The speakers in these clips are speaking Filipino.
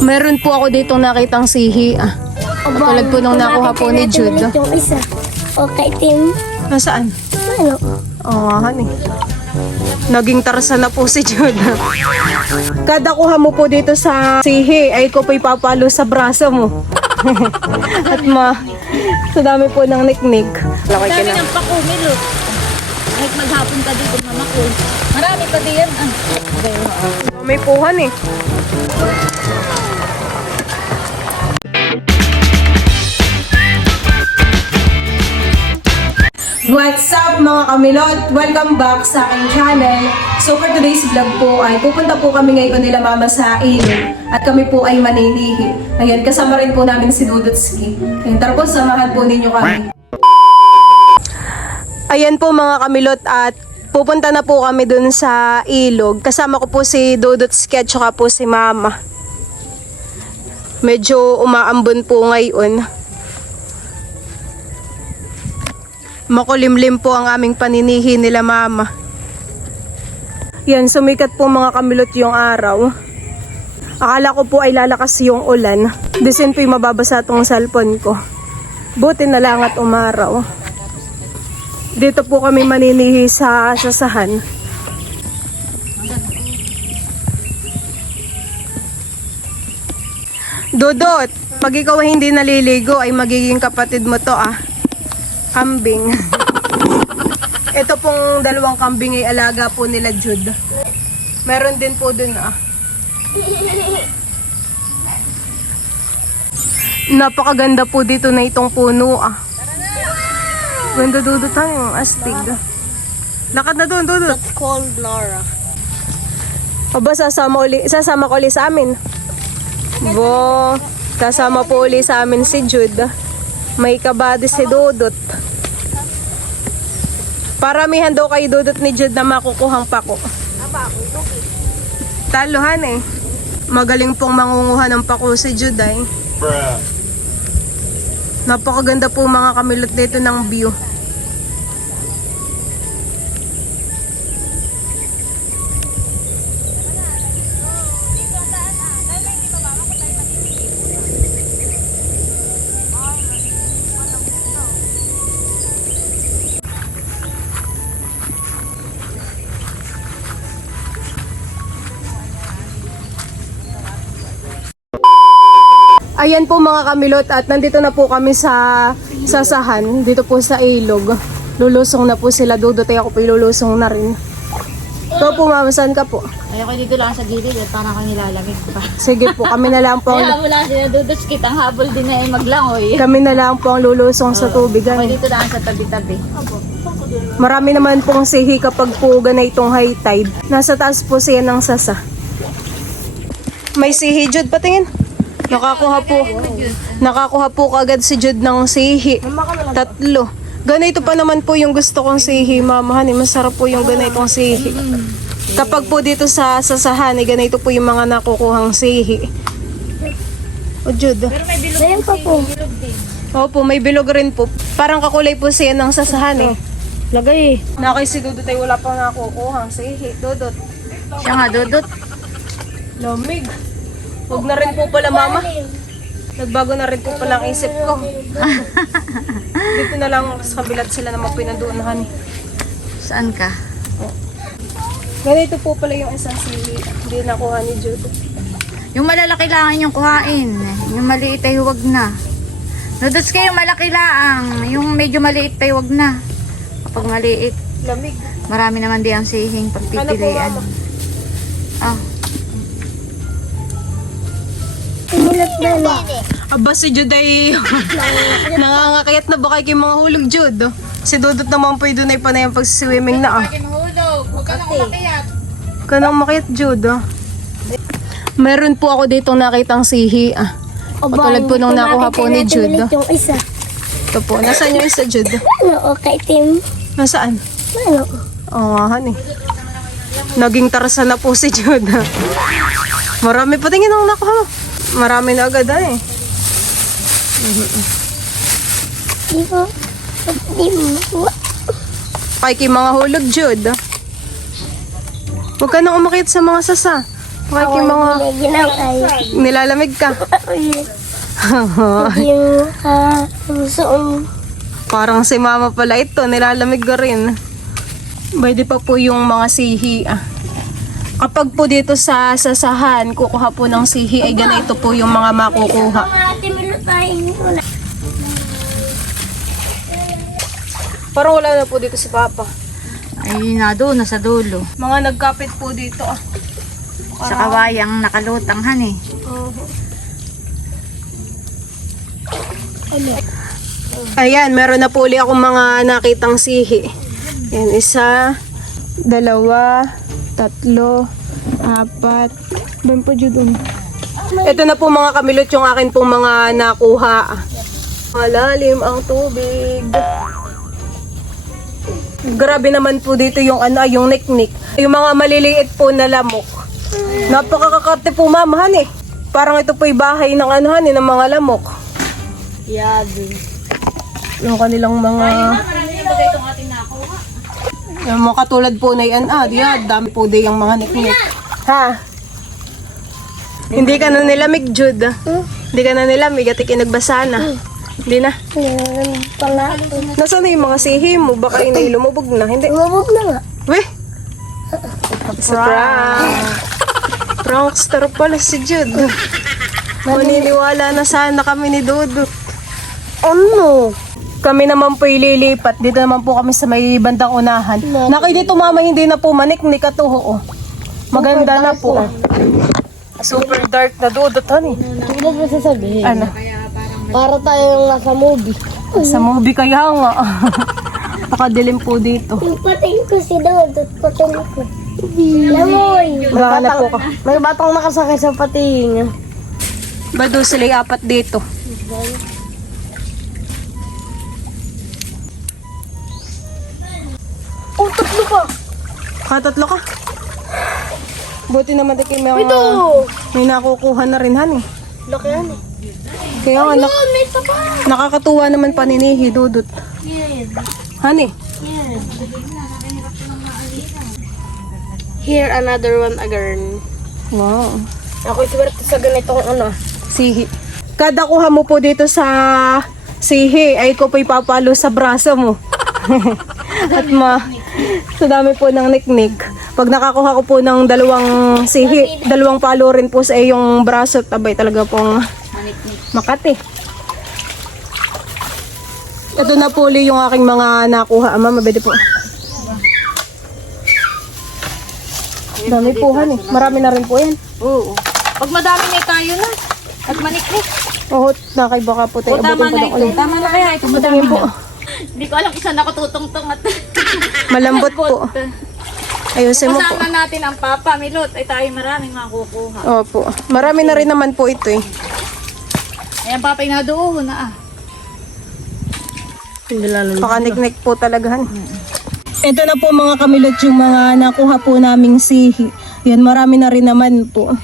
Meron po ako dito nakitang sihi. Tulad po nung nakuha po ni Jude. Yung isa. Okay, Tim. Nasaan? Ano? Oo nga, honey. Naging Tarzan na po si Jude. Kada kuha mo po dito sa sihi, ay ko po ipapalo sa braso mo. At sa dami po ng niknik. Laki ka Dami na. ng pakumilo. Kahit maghapon ka dito, mamakul. Marami pa diyan. May puhan eh. What's up mga kamilot? Welcome back sa aking channel. So for today's vlog po ay pupunta po kami ngayon nila mama sa ilog at kami po ay manilihi. Ayun, kasama rin po namin si Dudutski. Ayun, tara po, samahan po ninyo kami. Ayan po mga kamilot at pupunta na po kami dun sa ilog. Kasama ko po si Dudutski at saka po si mama. Medyo umaambon po ngayon. Makulimlim po ang aming paninihi nila mama. Yan, sumikat po mga kamilot yung araw. Akala ko po ay lalakas yung ulan. Disin po yung mababasa tong cellphone ko. Buti na lang at umaraw. Dito po kami maninihi sa sasahan. Dudot, pag ikaw ay hindi naliligo ay magiging kapatid mo to kambing. Ito pong dalawang kambing ay alaga po nila Jude. Meron din po dun Napakaganda po dito na itong puno Ganda Dudot yung astig. Lakad na doon Dudot. That's called Nora. Aba, sasama ko ulit sa amin. Bo, sasama po ulit sa amin si Jude. May kabady si Dudot. Paramihan daw kay Dudot ni Jude na makukuhang pako. Taluhan Magaling pong mangunguha ng pako si Jude Napakaganda po mga kamilot dito ng view. Ayan po mga kamilot at nandito na po kami sa sasahan, dito po sa ilog. Lulusong na po sila Dudot ay ako po lulusong na rin. Ikaw po mama, saan ka po? Ay, ako dito lang sa gilid at parang ako nilalamig pa. Sige po, kami na lang po Kaya ang, wala sila dudos kitang habol din na maglangoy. kami na lang po ang lulusong sa tubig. Ako dito lang sa tabi-tabi. Marami naman pong sihi kapag po ganitong high tide. Nasa taas po siya ng sasa. May sihi Jude, patingin. Nakakuha po kagad si Jude ng sihi. 3. Ganito pa naman po yung gusto kong sihi, mama. Masarap po yung ganitong sihi. Kapag po dito sa sasahan, ganito po yung mga nakukuhang sihi. O Jude. Pero may bilog Ayan pa po. Opo, may bilog rin po. Parang kakulay po siya ng sasahan Lagay. Nakay si Dudot ay wala pang nakukuhang sihi. Dudot. Siya nga dudot. Lamig. Huwag na rin po pala mama. Nagbago na rin po pala ang isip ko. Dito na lang sa kabilat sila na mapinaduunahan. Saan ka? Ganito po pala yung isang sili. Hindi nakuha ni Jude. Yung malalaki lang yung kuhain. Yung maliit ay huwag na. Dudots kayo malaki lang. Yung medyo maliit pa huwag na. Kapag maliit, Lamig. marami naman di ang sihing pagpipilian. Ano po, Tumulot na na. Aba si Jude ay nangangakayat na ba kay mga hulog Jude? Si Dudot naman po doon ay panay ang pagsiswimming na Huwag ka nang umakiyat. Kanang makayat Jude Meron po ako dito nakitang sihi Tulad po nung nakuha po ni Jude. Yung isa. Ito po, nasaan yung isa Jude? Ano? Okay, Tim. Nasaan? Ano? Oo nga Naging Tarzan na po si Jude Marami pa tingin ang nakuha mo. Marami na agad Di ba? Di mo. Kay mga hulog Jude. Huwag ka nang umakit sa mga sasa. Bakit yung mga Ginaway. nilalamig ka? Yung suon. Parang si mama pala ito, nilalamig ka rin. Pwede pa po yung mga sihi. Kapag po dito sa sasahan, kukuha po ng sihi, ay ganito po yung mga makukuha. Ate Milo tayo. Parang wala na po dito si Papa. Ay, nasa dulo. Mga nagkapit po dito. Sa kawayang nakalutang han eh. Ayan, meron na po uli akong mga nakitang sihi. Yan, 1, 2, 3, 4. Ban po dyan. Ito na po mga kamilot yung akin pong mga nakuha. Malalim ang tubig. Grabe naman po dito yung yung niknik. Yung mga maliliit po na lamok. Napakakakarte po mamahan eh. Parang ito po bahay ng ng mga lamok. Yabi. Yung kanilang mga... Yung mga katulad po na yan, dami po din yung mga niknik. Ha? Hindi ka na nilamig, Jude. Hindi ka na nilamig at ikinagbasa na. Hindi na. Pala. Nasaan na yung mga sihi mo? Baka inay lumubog na. Hindi. Lumabog na nga. Weh! Sa prank. Prankster pala si Jude. Maniniwala na sana kami ni Dudut. Ano? Kami naman po ililipat. Dito naman po kami sa may bandang unahan. Nakay dito mama, hindi na po maniknik at uho. Maganda na po. Super dark na Dudut, honey. Hindi mo sasabihin. Ano? Para tayong nasa movie. Sa movie kaya nga. Nakadilim po dito. Pating ko si Dodot. Pating ko. Lamoy. Maghanap po ka. May batang nakasakay sa pating. Ba doon sila 4 dito? Oh, tatlo ka. Tatlo ka? Buti naman din kayo may nakukuha na rin, honey. Laki yan eh. Kaya nga, May isa pa. nakakatuwa naman paninihi, Dudut. Honey, Here, another one again. wow. Ako swerte sa ganitong Sihi. Kada kuha mo po dito sa sihi, ay ko po ipapalo sa braso mo. At sa dami po ng niknik. Pag nakakuha ko po ng 2 sihi, 2 palo rin po sa iyong braso, tabay talaga pong makati. Ito na po uli yung aking mga nakuha. Mama, pwede po. Dami po, han eh. Marami na rin po yan. Oo. Pag madami na tayo na. At maniknik. Oh, nakay baka po tayo. Tama Abutin na po ng ito. ulit. Tama na kaya ito. Tingin po. Hindi ko alam kung saan ako tutungtong at Malambot po. Ayusin mo po. kasama natin ang Papa Milot ay tayo maraming makukuha. Opo. Marami na rin naman po ito eh. Ayan Papa yung naduuho na Pakaniknik po talagahan. Ito na po mga kamilot yung mga nakuha po naming sihi. Yan, marami na rin naman po.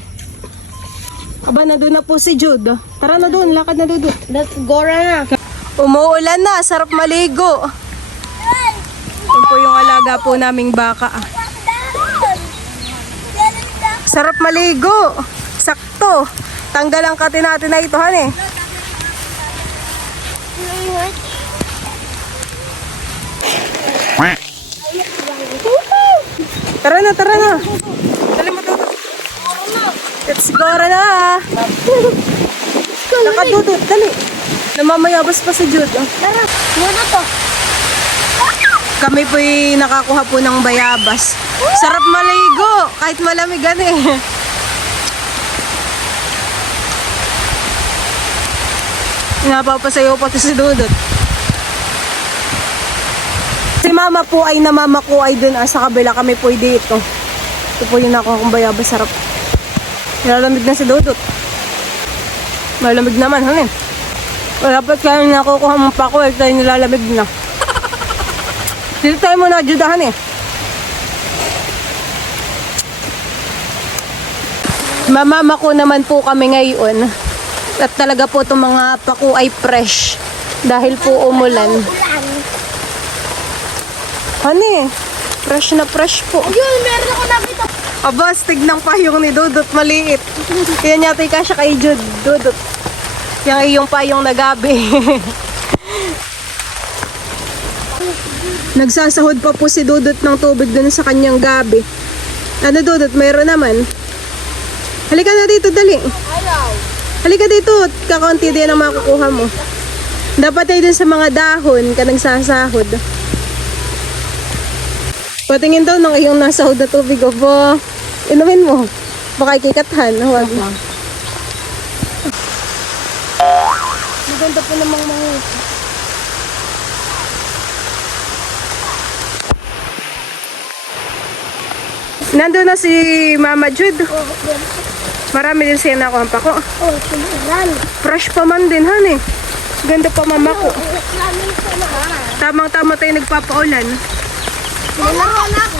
Aba, na doon na po si Jude. Tara na doon, lakad na doon. Let's go na. Umuulan na, sarap maligo. Yan po yung alaga po naming baka. Sarap maligo. Sakto. Tanggal ang katin-natin na ito, honey. Tara na, tara na. Dali mo dudut. Let's go na. Nakadudut, dali. Namamayabas pa si Jude. Tara, muna to. Kami po'y nakakuha po ng bayabas. Sarap maligo, kahit malamig eh. Napapasayo pa si Dudut. Si mama po ay namamako ay dun sa kabila, kami po ay dito. Ito po yung nakuha kong bayabas, sarap. Nilalamig na si Dudut. Malamig naman, hanin. Wala pa kaya nakukuha mong pako, tayo nilalamig na. Dito tayo muna, judahan eh. Mamamako naman po kami ngayon. At talaga po itong mga pako ay fresh. Dahil po umulan. Honey, fresh na fresh po. Yun, meron ako nakita. Aba, astig ng payong ni Dudut, maliit. Yan yata yung kasya kay Jude, Dudut. Yung iyong payong na gabi. Nagsasahod pa po si Dudut ng tubig dun sa kanyang gabi. Ano Dudut, mayroon naman. Halika na dito, dali. Halika dito, kakaunti din ang makukuha mo. Dapat ay dun sa mga dahon ka nagsasahod. Patingin daw ng iyong nasahod na tubig. Opo, inumin mo. Baka ikikathan. Huwag mo. Maganda po namang mga... Nandun na si Mama Jude. Marami din siya nakuha pa ko. Oh, sumulan. Fresh pa man din, han eh. Ganda pa mama ko. Tamang-tama tayo nagpapaulan. Nalaroan ako.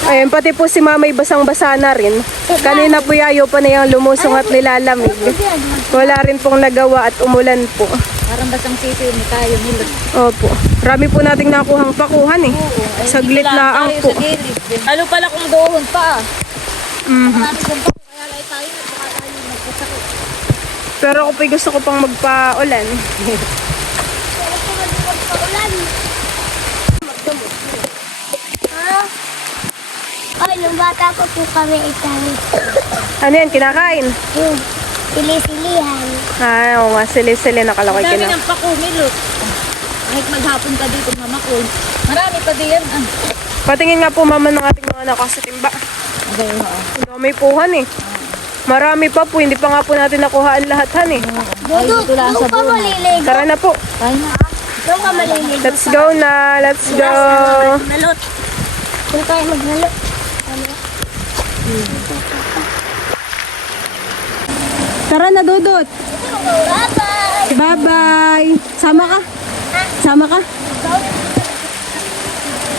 Ayun, pati po si Mama ay basang-basa na rin. Kanina po yayo pa na yung lumusong at nilalamig. Wala rin pong nagawa at umulan po. Parang basang sisi ni tayo nilot. Opo. Rami po nating nakuhang pakuhan eh. Saglit na ang po. Lalo pala kung doon pa. Mhm. Marami kong pa. Kaya lang tayo at baka tayo magkasakit. Pero ako po gusto ko pang magpaulan. Ay, nung bata ko po kami itali. Ano yan, kinakain? Yung sili-silihan. Ah, oo nga, sili-sili nakalakay Dami kina. ng pako nilot. Kahit maghapon ka dito mama ko. Marami pa diyan. Patingin nga po mama ng ating mga anak sa timba. Okay, oo. Ang dami puhan eh. Marami pa po, hindi pa nga po natin nakuhaan lahat han eh. Ay, dito lang sa Doon ka buwan. maliligo. Tara na po. Tayo na. Doon ka maliligo. Let's go na, let's go. Nalot. Doon tayo magnalot. Tara na, Dudut. Bye-bye. Bye-bye. Sama ka? Sama ka?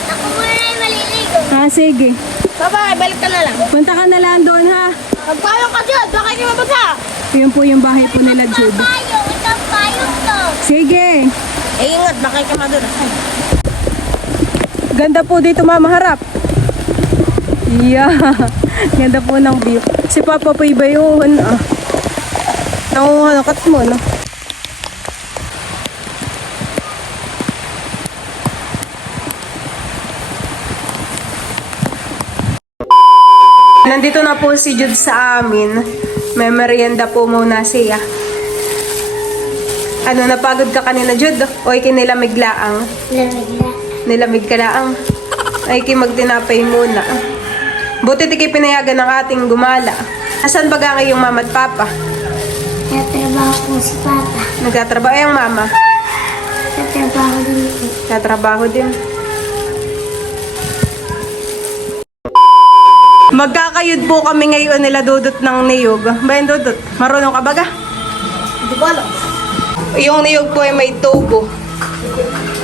Ako muna na yung maliligo. Ah, sige. Bye-bye, balik ka na lang. Punta ka na lang doon ha. Magpayong ka dyan, baka hindi mabasa. Yun po yung bahay po nila Jude. Itang payong to. Sige. Eh, ingat, baka ka madura. Ganda po dito mama, harap. Yeah. Ganda po ng view. Si Papa po iba yun. Ah. Nangunghanakat mo, no? Nandito na po si Jude sa amin. May merienda po muna siya. Ano, napagod ka kanina, Jude? O ikinilamig laang? Lamig na. Nilamig ka laang? Ay magtinapay muna. Buti tiki pinayagan ng ating gumala. Asan ba nga yung mama at papa? Natrabaho po si Papa. Nagtatrabaho yung mama. Natrabaho din po. Nagtatrabaho din. Magkakayod po kami ngayon nila Dudut ng niyog. Bayan Dudut, marunong ka baga? Hindi ko alam. Yung niyog po ay may tubo.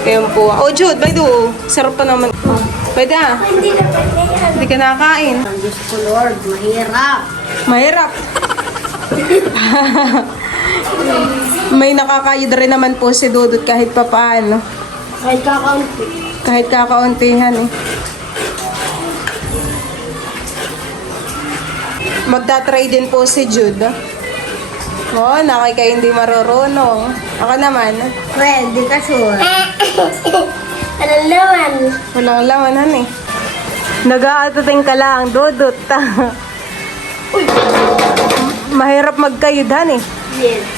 Ayun po. Oh Jude, bay do. Sarap pa naman. Pwede ah. Hindi na pwede yan. Hindi ka nakakain. Ang Diyos ko Lord, mahirap. Mahirap. May nakakayod rin naman po si Dudut kahit papaano. Kahit kakaunti. Kahit kakauntihan eh. Magta-try din po si Jude. Oh, nakay kayo hindi marurunong. Ako naman. Pwede ka sure. Ano naman? Walang lamanan eh. Nag-aatating ka lang, Dudut. Mahirap magkayudan eh. Yes.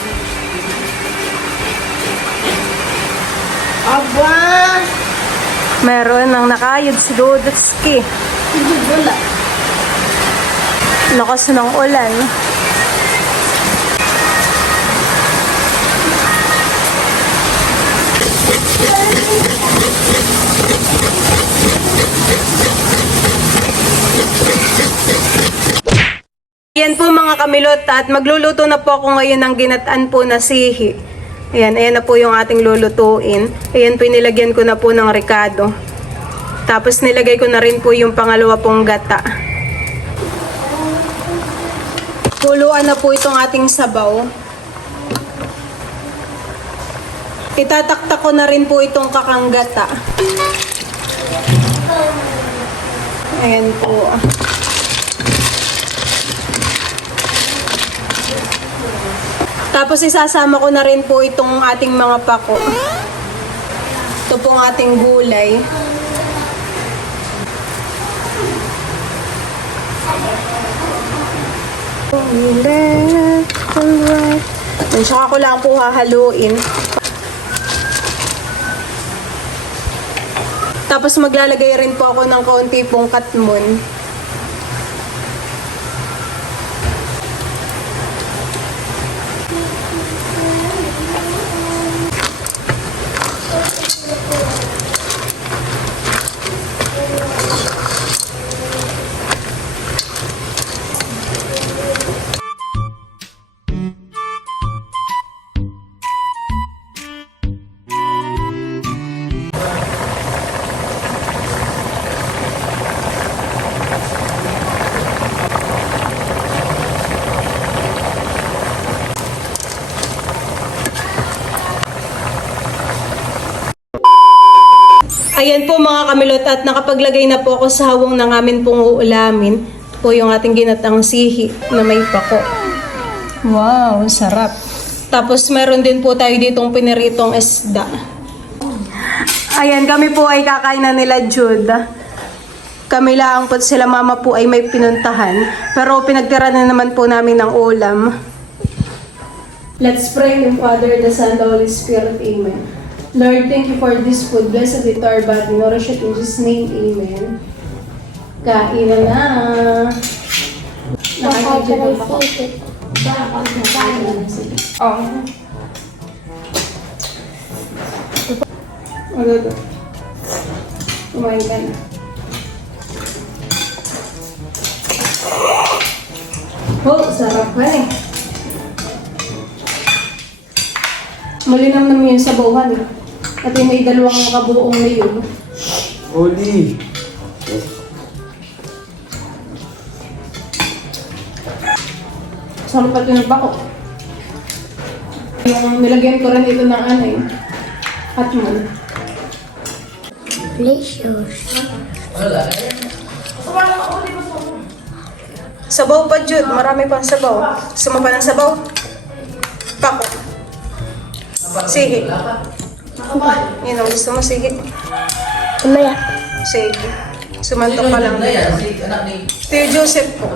Aba! Meron nang nakayod si Dudutski. Hindi wala. Lakas ng ulan. Yan po mga kamilot at magluluto na po ako ngayon ng ginataan po na sihi. Ayan, ayan na po yung ating lulutuin. Ayan po nilagyan ko na po ng ricado. Tapos nilagay ko na rin po yung pangalawa pong gata. Kuluan na po itong ating sabaw. Itataktak ko na rin po itong kakanggata. Ayan po. Tapos isasama ko na rin po itong ating mga pako. Ito pong ating gulay. Left and right. At saka ko lang po hahaluin. Tapos maglalagay rin po ako ng kaunti pong katmon. Ayan po mga kamilot at nakapaglagay na po ako sa hawong ng amin pong uulamin. Ito po yung ating ginatang sihi na may pako. Wow, sarap. Tapos meron din po tayo ditong piniritong isda. Ayan, kami po ay kakain na nila Jude. Kami lang po sila mama po ay may pinuntahan. Pero pinagtira na naman po namin ng ulam. Let's pray in Father, the Son, the Holy Spirit. Amen. Lord, thank you for this food. Blessed it our body. Nourish it in Jesus' name. Amen. Kain na na. Nakakagyan pa ako. Oh. Ano ito? Kumain ka na. Oh, sarap ka eh. Malinam naman yung sabawan eh. At yung may dalawang kabuong niyog. Oli! Sarap pa yung bako. Yung nilagyan ko rin ito ng ano eh. Hatmon. Delicious. Sabaw pa, Jude. Marami pang sabaw. Gusto mo pa ng sabaw? Pako. Sige. Yun ang gusto mo, sige. Mamaya. Sige. Sumantok pa lang. Tio Joseph po.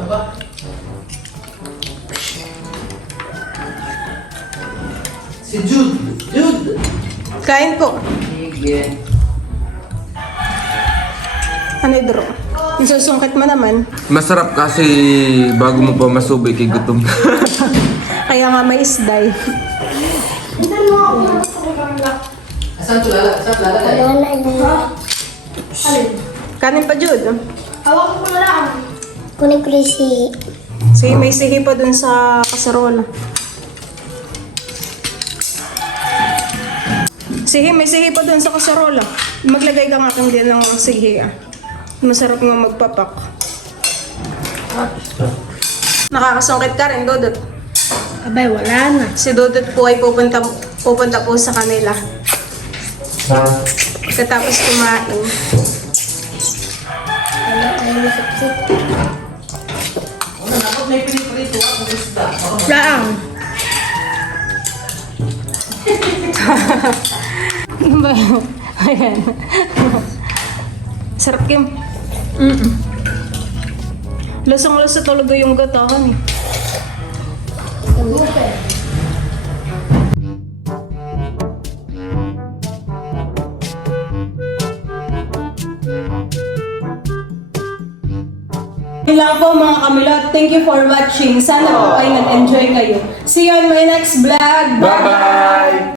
Si Jude! Jude! Kain po. Sige. Ano yung draw? Yung susungkit mo naman. Masarap kasi bago mo pa masubay kay gutom. Kaya nga may isday. Saan to lala? Saan lala? Wala na. Kanin pa, Jude. Kunin ko rin si... Sige, may sihi pa dun sa kasarola. Sige, may sihi pa dun sa kasarola. Maglagay ka nga kung din ng sihi ah. Masarap nga magpapak. Nakakasungkit ka rin, Dodot. Abay, wala na. Si Dodot po ay pupunta po sa kanila. Katapos kumain. Laang. Ano ba? Ayan. Sarap, Kim. Lasang-lasa talaga yung gatahan eh. Yun lang po mga kamilot. Thank you for watching. Sana po ay nag-enjoy kayo. See you on my next vlog. Bye-bye!